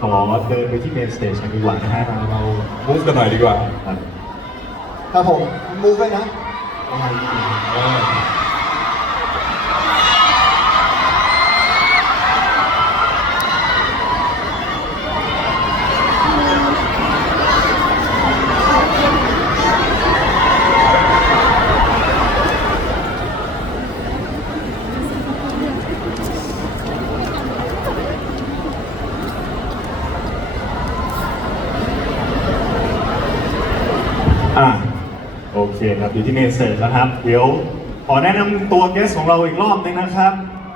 ขอเดินไปที่เมนสเตจกันดีกว่านะฮะเรามูฟกันหน่อยดีกว่าครับ ครับผมมูฟไปนะ เออ อะ โอเคครับอยู่ที่เมนสเตจแล้วครับ เดี๋ยวขอแนะนำตัวเกสของเราอีกรอบหนึงนะครับ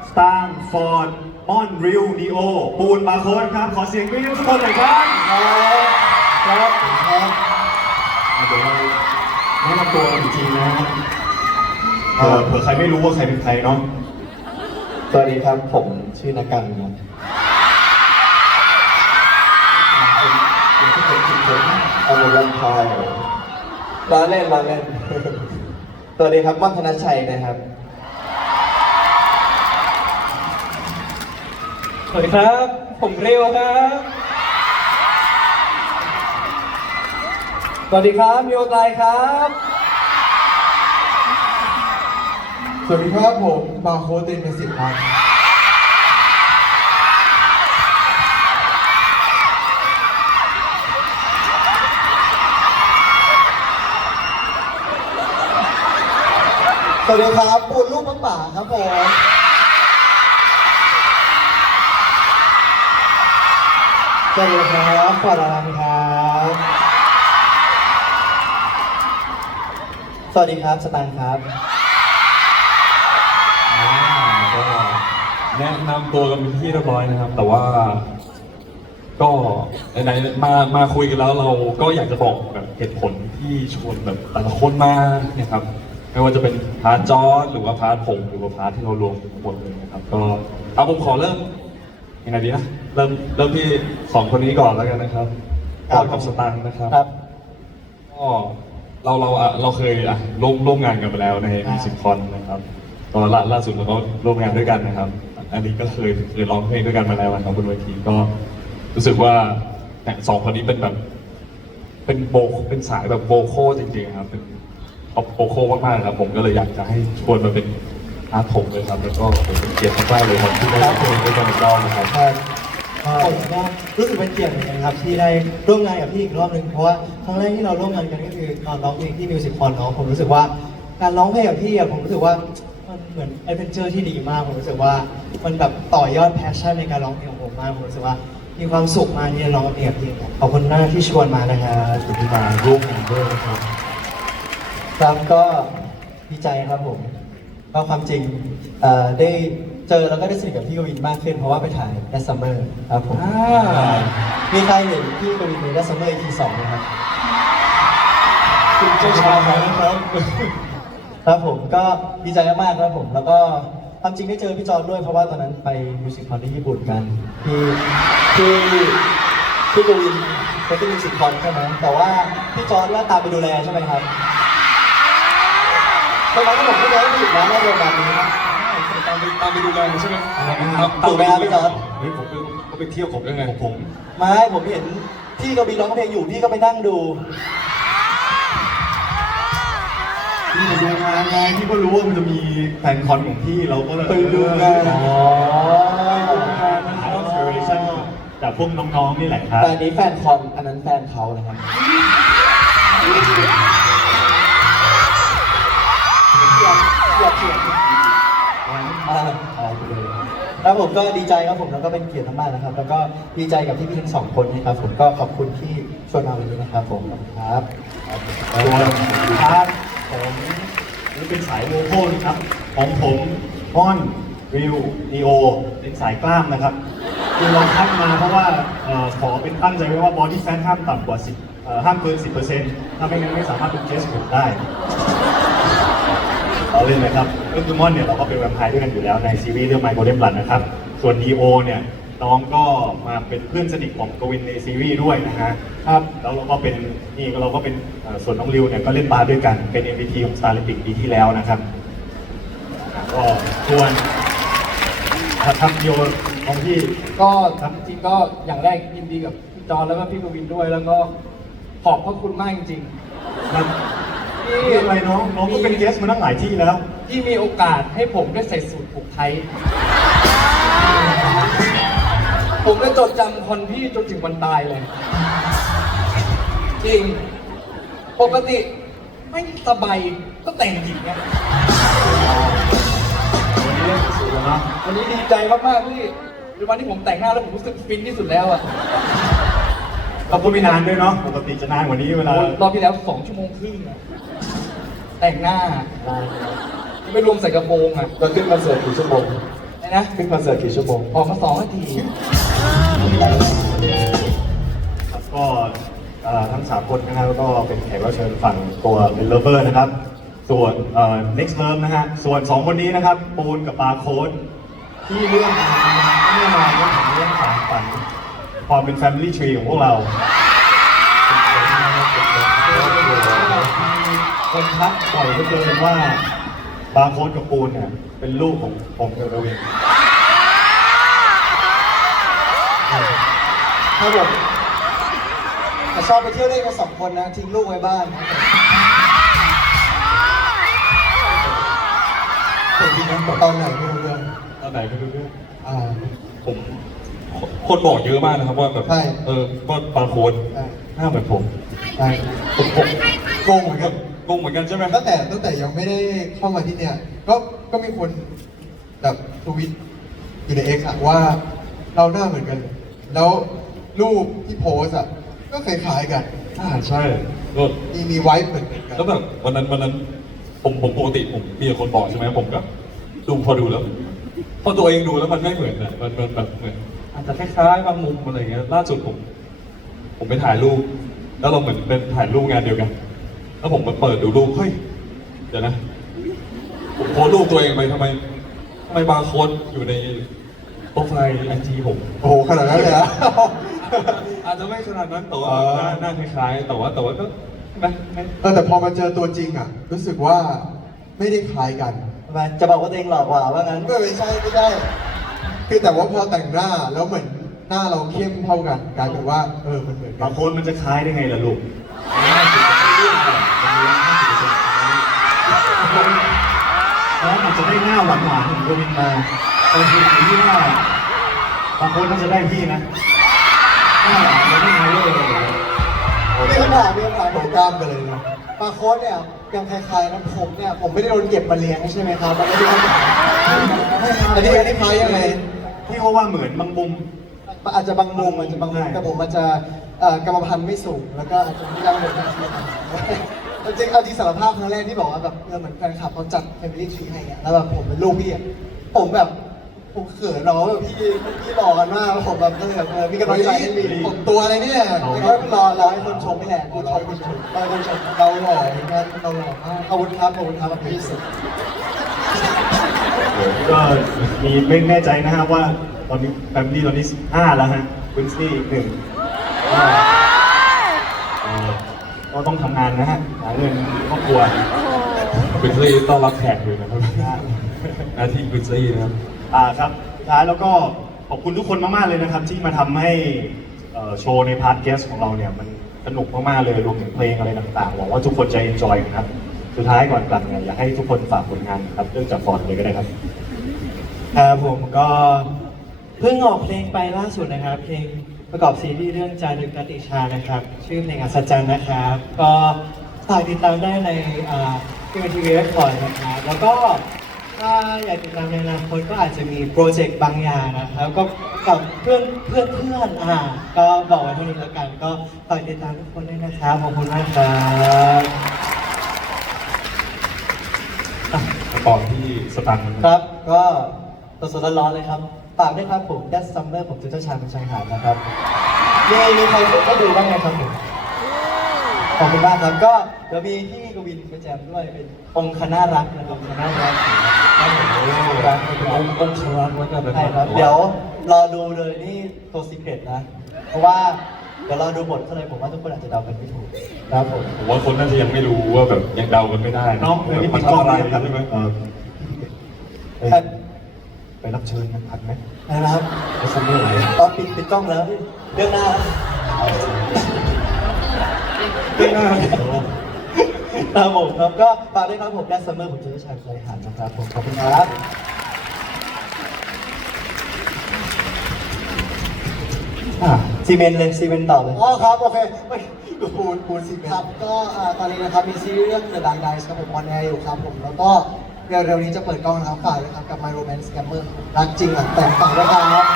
สตางฟอร์ดมอนริวนีโอปูนบาโค้ดครับ ขอเสียงกรี๊ดทุกคนหน่อยครับครับครับเดี๋ยวเราแนะนำตัวอีกทีนะฮะเผื่อเผื่อใครไม่รู้ว่าใครเป็นใครเนาะสวัสดีครับผมชื่อนักการครับเอาหมดวันพาย มาเล่นมาเล่นสวัสดีครับวัฒนชัยนะครับสวัสดีครับ ผมเรียวครับ สวัสดีครับมิโอไตครับ สวัสดีครับผมบาโคเดนเมสิตครับ สวัสดีครับปูนลูกมะป่าครับผมสวัสดีครับฟอดรันครับสวัสดีครับสตันครับอ่าก็แนะนำตัวกันเป็นที่เรียบร้อยนะครับ แต่ว่า ก็ไหนๆมามาคุยกันแล้วเราก็อยากจะบอกแบบเหตุผลที่ชวนแบบแต่ละคนมาเนี่ยครับ ไม่ว่าจะเป็นพาร์ทจอร์จหรือว่าพาร์ทผมหรือว่าพาร์ทที่เรารวมทั้งหมดเลยนะครับ ก็เอาผมขอเริ่มยังไงดีนะเริ่มเริ่มที่สองคนนี้ก่อนแล้วกันนะครับครัก่อบนกับสตังค์นะครับครับก็เราเราอะเราเคยอะร่วมร่วมงานกันไปแล้วในอ่ามิวสิคอนนะครับก็ล่าล่าสุดเราก็ร่วมงานด้วยกันนะครับ อันนี้ก็เคยเคยร้องเพลงด้วยกันมาแล้วนะครับบนเวทีก็รู้สึกว่าเนี่ยสองคนนี้เป็นแบบ เป็นโบเป็นสายแบบโบโคจริงๆครับเป็น ท็อปโบโคมากๆครับผมก็เลยอยากจะให้ชวนมาเป็นอาร์ตผมเลยครับแล้วก็เป็นเกียรติมากๆเลยครับที่ได้ร่วมเพลงด้วยกันอีกรอบนะครับครับ ผมก็รู้สึกเป็นเกียรติเหมือนกันครับที่ได้ร่วมงานกับพี่อีกรอบหนึ่งเพราะว่าครั้งแรกที่เราร่วมงานกันก็คือตอนร้องเพลงที่มิวสิคอนเนาะผมรู้สึกว่าการร้องเพลงกับพี่อะผมรู้สึกว่ามันเหมือนแอดเวนเจอร์ที่ดีมากผมรู้สึกว่ามันแบบต่อยอดแพชชั่นในการร้องเพลงของผมมากผมรู้สึกว่ามีความสุขมากที่ได้ร้องเพลงกับพี่ครับขอบคุณมากที่ชวนมานะครับ ขอบคุณที่มาร่วมงานด้วยนะครับ ครับก็ดีใจครับผมก็ความจริงเอ่อได้เจอแล้วก็ได้สนิทกับพี่กวินมากขึ้นเพราะว่าไปถ่ายแดซัมเมอร์ครับผมมีใครเห็นพี่กวินในแดซัมเมอร์ EP สองไหมครับคุณเจ้าชายนะครับ ครับผมก็ดีใจมากๆครับผม แล้วก็ความจริงได้เจอพี่จอร์ดด้วยเพราะว่าตอนนั้นไปมิวสิคคอนที่ญี่ปุ่นกันพี่พี่พี่กวินไปที่มิวสิคคอนใช่ไหมแต่ว่าพี่จอร์ดว่าตามไปดูแลใช่ไหมครับ ตอนนั้นผมก็ยังไม่ผิดนะในโรงงานนี้นะตามไปตามไปดูแลใช่ไหมถูกไหมครับพี่จอร์ดเฮ้ยผมไปเขาไปเที่ยวผมยังไงของผมไม่ผมเห็นพี่กวินร้องเพลงอยู่พี่ก็ไปนั่งดูพี่มาดูงานไงพี่ก็รู้ว่ามันจะมีแฟนคอนของพี่เราก็เลยไปดูงานอ๋อนะครับ inspiration จากพวกน้องๆนี่แหละครับแต่นนี้แฟนคอนอันนั้นแฟนเขานะครับ อยากอยาเขียนอ่าเอาไปเลยแล้วผมก็ดีใจครับผมแล้วก็เป็นเกียรติมากๆนะครับ แล้วก็ดีใจกับพี่ๆทั้งสองคนนะครับผมก็ขอบคุณที่ชวนมาวันนี้นะครับผมขอบคุณครับส่วนพาร์ทของนี่เป็นสายโวโคลนะครับของผมม่อนวิวดีโอเป็นสายกล้ามนะครับคือเราคัดมาเพราะว่าขอเป็นตั้งใจไว้ว่าบอดี้แฟทห้ามต่ำกว่า10ห้ามเกิน 10%ถ้าไม่งั้นไม่สามารถเป็นเกสผมได้ เราเล่นไหมครับก็คือม่อนเนี่ยเราก็เป็นแวมไพร์ด้วยกันอยู่แล้วในซีรีส์เรื่อง My Golden Blood นะครับ ส่วนดีโอเนี่ยน้องก็มาเป็นเพื่อนสนิทของกวินในซีรีส์ด้วยนะฮะครับแล้วเราก็เป็นนี่เราก็เป็นเอ่อส่วนน้องริวเนี่ยก็เล่นบาสด้วยกันเป็น MVP ของ Star Olympic ปีที่แล้วนะครับก็ส่วนถ้าทำโยนของพี่ก็จริงๆก็อย่างแรกยินดีกับพี่จอนแล้วก็พี่กวินด้วย แล้วก็ขอบพระคุณมากจริง ครับๆที่นี่อะไรน้องน้องก็เป็นเกสมาตั้งหลายที่แล้ว ที่มีโอกาสให้ผมได้ใส่สูตรผูกไทย ผมจะจดจำคนพี่จนถึงวันตายเลย จริง ปกติไม่สบายก็แต่งหญิงเนี่ยวันนี้เล่นสูงแล้วเนาะวันนี้ดีใจมากๆพี่เป็นวันที่ผมแต่งหน้าแล้วผมรู้สึกฟินที่สุดแล้วอะ เราพูดไม่นานด้วยเนาะปกติจะนานกว่านี้เวลา รอบที่แล้วสองชั่วโมงครึ่งอะแต่งหน้า ไม่รวมใส่กระโปรงอะเราขึ้นคอนเสิร์ตกี่ชั่วโมงไอ้นะ ขึ้นคอนเสิร์ตกี่ชั่วโมงออกมาสองนาที ครับก็เอ่อทั้งสามคนนะครับก็เป็นแขกรับเชิญฝั่งตัวเป็นเลเวอร์นะครับ ส่วนเอ่อ next love นะฮะ ส่วนสองคนนี้นะครับ ปูนกับบาร์โค้ดที่เรื่องมาแน่นอนว่าผมเรื่องสารฝัน ความเป็น family tree ของพวกเรา คนทักบ่อยเหลือเกินว่า บาร์โค้ดกับปูนเนี่ย เป็นลูกของผมกับระเวงครับผมแต่ชอบไปเที่ยวเล่นกันสองคนนะ ทิ้งลูกไว้บ้านผมทิ้งนั้นตอนไหนไม่รู้เรื่องตอนไหนไม่รู้เรื่องอ่าผม คนบอกเยอะมากนะครับว่าแบบใช่ เออก็บางคนใช่หน้าเหมือนผมใช่ผมผมโกงเหมือนกันงงเหมือนกันใช่ไหมตั้งแต่ตั้งแต่ยังไม่ได้เข้ามาที่เนี่ย ก็ก็มีคนแบบทวิตอยู่ในเอ็กซ์ว่าเราหน้าเหมือนกันเลยแล้วรูปที่โพสอะก็คล้ายๆกันอ่าใช่ก็ มีมีไว้เหมือนกัน แล้วแบบวันนั้นวันนั้นผมผมปกติผมมีแต่คนบอกใช่ไหมผมกับดูพอดูแล้วพอตัวเองดูแล้วมันไม่เหมือนอะมันมันแบบเหมือน อาจจะคล้ายๆบางมุมอะไรเงี้ยล่าสุดผม ผมไปถ่ายรูป แล้วเราเหมือนเป็นถ่ายรูปงานเดียวกัน แล้วผมมาเปิดดูรูปเฮ้ยเดี๋ยวนะผมโพสต์รูปตัวเองไปทำไมทำไมบาร์โค้ดอยู่ในโปรไฟล์ไอจีผม โอ้โหขนาดนั้นเลยเหรอะอาจจะไม่ขนาดนั้นแต่ว่าอ๋อหน้าหน้าคล้ายๆ แต่ว่าแต่ว่าก็ไม่ไม่เออแต่พอมาเจอตัวจริงอะ รู้สึกว่าไม่ได้คล้ายกันจะบอกว่าตัวเองหล่อกว่าว่างั้น ไม่ใช่ไม่ใช่ คือแต่ว่าพอแต่งหน้าแล้วเหมือนหน้าเราเข้มเท่ากันกลายเป็นว่าเออมันเหมือนกับานงคนมันจะคล้ายได้ไงล่ะลูกน้องอาจจะได้หน้าหวานหวานๆของกวินมาแต่คือผมที่ว่าบางคนน่าจะได้พี่นะหน้าหวานจะได้ไงเลยมีคำถามมีคำถามโตกล้ามกันเลยนะปลาโค้ดเนี่ยยังคล้ายๆนะผมเนี่ยผมไม่ได้โดนเก็บมาเลี้ยงใช่ไหมครับมันไม่ได้คำถามอันนี้อันนี้คล้ายยังไง พี่เขาว่าเหมือนบางมุมมันอาจจะบางมุมอาจจะบางมุมใช่ แต่ผมอาจจะเอ่อกรรมพันธุ์ไม่สูงแล้วก็อาจจะไม่ได้เหมือนกันจริงๆเอาจริงสารภาพครั้งแรกที่บอกว่าแบบเออเหมือนแฟนคลับเขาจัด Family Tree ให้อะแล้วแบบผมเป็นลูกพี่อะผมแบบผมเขินเนาะแบบพี่พี่หล่อกันมากแล้วผมแบบเออแบบเออมีกำลังใจให้มีผมตัวอะไรเนี่ยแล้วก็รอรอให้คนชมนี่แหละคนชมคนชมรอให้คนชมเราหล่อเหมือนกันเราหล่อมากขอบคุณครับขอบคุณครับพี่สุด ก็มีไม่แน่ใจนะฮะว่าตอนนี้แฟมิลี่ตอนนี้ห้าแล้วฮะวินซี่อีกหนึ่งก็เอ่อก็ต้องทำงานนะฮะหาเงินครอบครัวคุณซี่ต้อนรับแขกอยู่นะครับหน้าที่คุณซี่นะครับอ่าครับสุดท้ายแล้วก็ขอบคุณทุกคนมากๆเลยนะครับ ที่มาทำให้เอ่อโชว์ในพาร์ทเกสของเราเนี่ยมันสนุกมากๆเลยรวมถึงเพลงอะไรต่างๆหวังว่าทุกคนจะเอนจอยกันครับ สุดท้ายก่อนกลับเนี่ยอยากให้ทุกคนฝากผลงานครับเริ่มจากฟอนต์เลยก็ได้ครับ ครับผมก็เพิ่งออกเพลงไปล่าสุดนะครับ เพลงประกอบซีรีส์เรื่องจารึกกติชานะครับ ชื่อเพลงอัศจรรย์นะครับ ก็ฝากติดตามได้ในอ่าทีวีทีวีเรคคอร์ดนะครับแล้วก็ถ้าอยากติดตามในอนาคตก็อาจจะมีโปรเจกต์บางอย่างนะครับก็กับเพื่อนเพื่อนเพื่อนอ่าก็บอกไว้เท่านี้แล้วกัน ก็ฝากติดตามทุกคนด้วยนะครับขอบคุณมากครับ อะมา ต่อที่สตังค์ครับ ก็สดๆร้อนๆเลยครับฝากด้วยครับผม Death Summer ผมจุดเจ้าชายเป็นชายหาดนะครับมีมีใครได้ดูบ้างไหมครับผมขอบคุณมากครับก็เดี๋ยวมีพี่กวินไปแจมด้วยเป็นองค์คณะรักนะครับคณะรักครับผมรักองค์องค์ชรัตน์แล้วกันนะคใช่รับครับเดี๋ยวรอดูเลยนี่ตัวซีเครตนะ เพราะว่า เดี๋ยวรอดูบทข้างในผมว่าทุกคนอาจจะเดากันไม่ถูกครับผมผมว่าคนน่าจะยังไม่รู้ว่าแบบยังเดากันไม่ได้น้องแบเดี๋ยวบนี้มัปินดกล้องทำอะไรเลยครับใช่ไหมเอ่อครับไปรับเชิญกันทันไหมนะครับไปซัมเมอร์ไหนตอนปิดปิดกล้องแล้วเรื่องหน้าเรื่องหน้าครับผมครับก็ฝากด้วยครับผมแดนซัมเมอร์ผมจะชัยใจหันนะครับผมขอบคุณครับอะ ซีเมนต์เลยซีเมนต์ต่อเลย อ๋อครับ โอเคไม่ปูนปูนสิครับก็อ่าตอนนี้นะครับมีซีรีส์เรื่อง The Dark Dice ครับผมออนแอร์อยู่ครับผม แล้วก็เร็วๆนี้จะเปิดกล้องนะครับฝากเลยครับกับ My Romance Scammer รักจริงหลังแต่งฝากด้วยครับ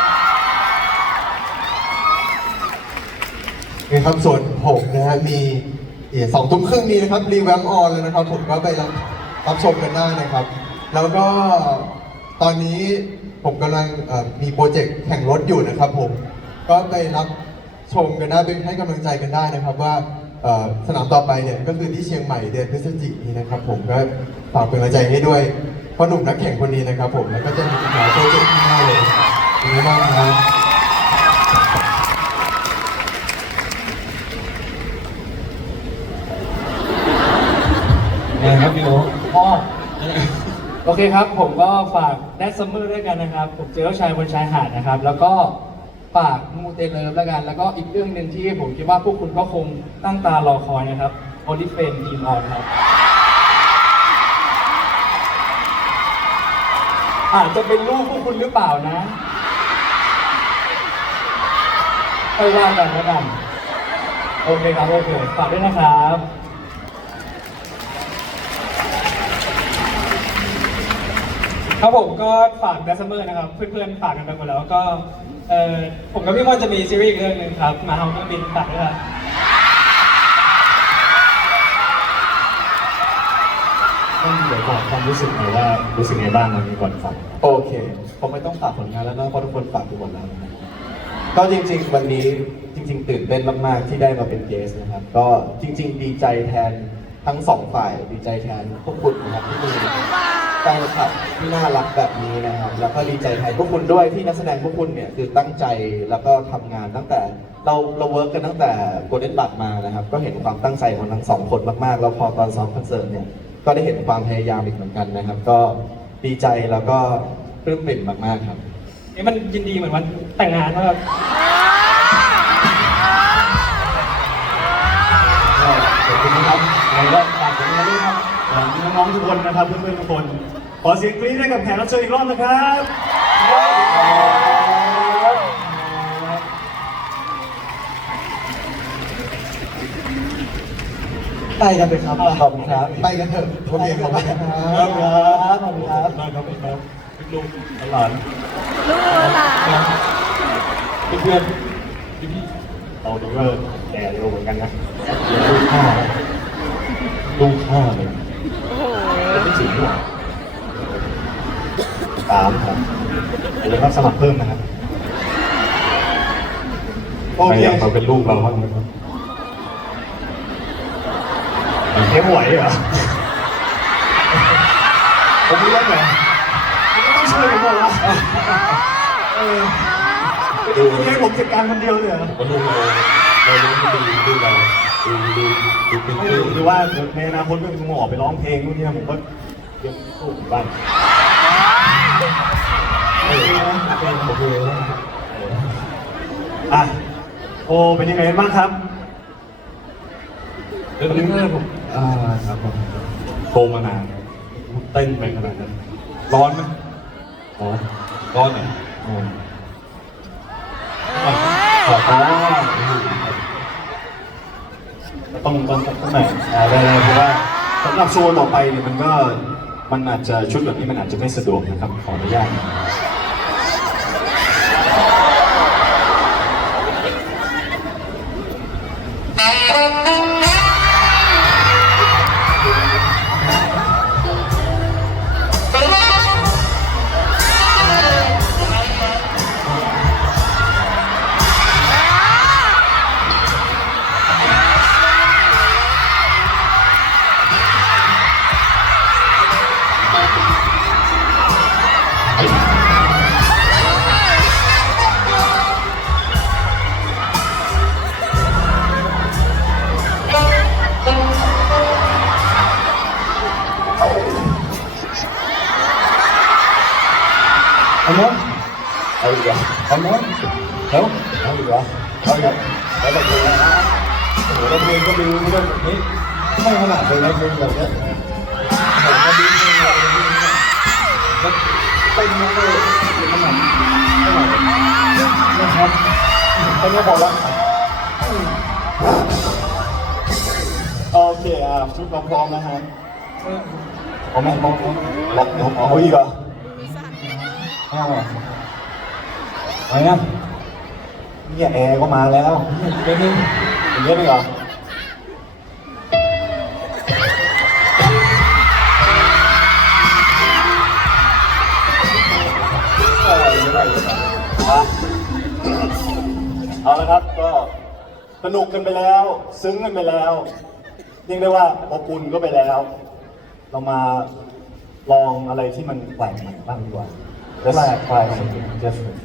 นี่ครับส่วนผมนะฮะมีสองทุ่มครึ่งนี้นะครับรีแวมออนเลยนะครับ ผมก็ไปรับรับชมกันได้นะครับ แล้วก็ตอนนี้ผมกำลังเอ่อมีโปรเจกต์แข่งรถอยู่นะครับผม ก็ไปรับชมกันได้ไปให้กำลังใจกันได้นะครับว่าเอ่อสนามต่อไปเนี่ยก็คือที่เชียงใหม่เดือนพฤศจิกายนนี้นะครับผมก็ฝากเป็นกำลังใจให้ด้วยเพราะหนุ่มนักแข่งคนนี้นะครับผมแล้วก็จะมีอีกหลายโปรเจกต์ที่หน้าเลยเป็นไงบ้างครับไงครับพี่โอ๊คอ๋อโอเคครับ ผมก็ฝากแดนซัมเมอร์ด้วยกันนะครับ ผมเจอเจ้าชายบนชายหาดนะครับ แล้วก็ ฝากมูเตเลิฟแล้วกัน แล้วก็อีกเรื่องหนึ่งที่ผมคิดว่าพวกคุณก็คงตั้งตารอคอยนะครับโอลิเฟนทีมออนครับ อาจจะเป็นลูกพวกคุณหรือเปล่านะไปว่ากันแล้วกันโอเคครับโอเคฝากด้วยนะครับครับผมก็ฝาก d ดซเมอร์นะครับ เพื่อนๆฝากกันไปหมดแล้วก็ เออผมกับพี่มอนจะมีซีรีส์อีกเรื่องหนึ่งครับหมาเฮาเครื่องบินฝากด้วยครับต้องเดี๋ยวบอกความรู้สึกหน่อยว่ารู้สึกไงบ้างวันนี้ก่อนฟังโอเค ผมไม่ต้องฝากผลงานแล้วนะเพราะทุกคนฝากทุกคนแล้วนะครับก็จริง ๆ วันนี้จริง ๆ ตื่นเต้นมากๆ ที่ได้มาเป็นเกสนะครับ ก็จริง ๆ ดีใจแทนทั้งสองฝ่ายดีใจแทนพวกคุณนะครับที่มี แฟนคลับที่น่ารักแบบนี้นะครับ แล้วก็ดีใจแทนพวกคุณด้วยที่นักแสดงพวกคุณเนี่ยคือตั้งใจแล้วก็ทำงานตั้งแต่เราเราเวิร์กกันตั้งแต่โกลเด้นบัตมานะครับ ก็เห็นความตั้งใจของทั้งสองคนมากๆ แล้วพอตอนซ้อมคอนเสิร์ตเนี่ย ก็ได้เห็นความพยายามอีกเหมือนกันนะครับ ก็ดีใจแล้วก็ปลื้มปริ่มมากๆครับ นี่มันยินดีเหมือนวันแต่งงานนะครับ ๆทุกคนนะครับเพื่อนๆทุกคน ขอเสียงกรี๊ดให้กับแขกรับเชิญอีกรอบนะครับไปกันเลยครับขอบคุณครับไปกันเถอะโอเคขอบคุณครับครับขอบคุณครับได้ครับครับลูกหลานเพื่อนๆพี่เราดูว่าแก่เร็วเหมือนกันนะๆลูกข้าลูกข้าเลย จะไม่ถึงหรอกสามครับอย่าลืมรับสมัครเพิ่มนะครับโอใครเคอยากมาเป็นลูกเราบ้างไหมครับเอ็มไหวเหรอผมไม่เล่นเลยผมก็ต้องช่วยผมหมดละเออดูให้ผมจัดการคนเดียวเลยเหรอว่าลูกเราเราเลี้ยงดูดูเราดูดูดูเป็น ไม่เพื่อนหรือว่าในอนาคตก็คงออกไปร้องเพลงนู่นนี่นะผมก็เลี้ยงลูกอยู่บ้านโอเคนะโอเคโอเคอะโอเป็นยังไงบ้างครับเรื่องนี้ผมอ่าครับผมโตมานานเต้นไปขนาดนั้นร้อนไหมร้อนร้อนเหรออ๋ออ๋อ ต้องต้องต้องไหนอ่าได้ได้เพราะว่าสำหรับโชว์ต่อไปเนี่ยมันก็มันอาจจะชุดแบบนี้มันอาจจะไม่สะดวกนะครับขออนุญาต หแล้วเพลงก็ไม่ได้แบบนี้ไม่ขนาดเลยนะเพลงแบบนี้ยผมก็ดีเลงแบบนี้แล้วเต้นไม่ได้ขนาดขนาดนะครับต้นก็พอกแล้วโอเคอะชุดพร้อมๆนะฮะเอาไหมพร้อมๆล็อกล็อกเอาอีกเหรอไม่เอาอะไรนะเนี่ยแอร์ก็มาแล้วเดี๋ยวนึง อย่างเงี้ยนึงเหรอเออเดี๋ยวก่อนเดี๋ยวก่อนอะเอาละครับก็สนุกกันไปแล้ว ซึ้งกันไปแล้วเรียกได้ว่าอบอุ่นก็ไปแล้ว เรามาลองอะไรที่มันแปลกใหม่บ้างดีกว่า Let's try something different